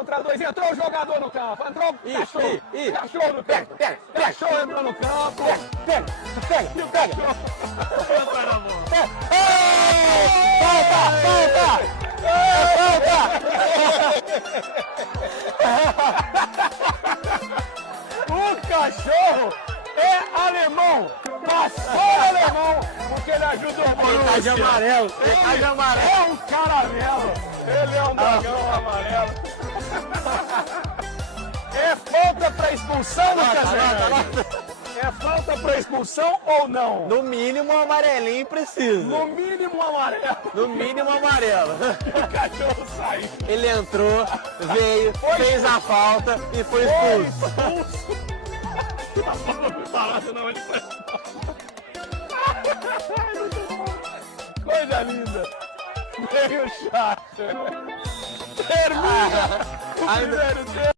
contra 2. Entrou o jogador no campo. Entrou o cachorro. Cachorro no campo. Cachorro entrou no campo. Pega! E o cachorro. O cachorro é alemão. Passou alemão. Porque ele ajudou o Borussia. Ele tá de amarelo. Ele tá de amarelo. É um caramelo. Ele é um dragão amarelo. É falta pra expulsão, Lucas Hernandes? É falta pra expulsão ou não? No mínimo, um amarelinho precisa. No mínimo amarelo. No mínimo, amarelo. O cachorro saiu. Ele entrou, veio, fez a falta e foi Foi expulso. expulso. A bola foi parada na onde foi. Coisa linda. Meio chato. Termina o primeiro tempo.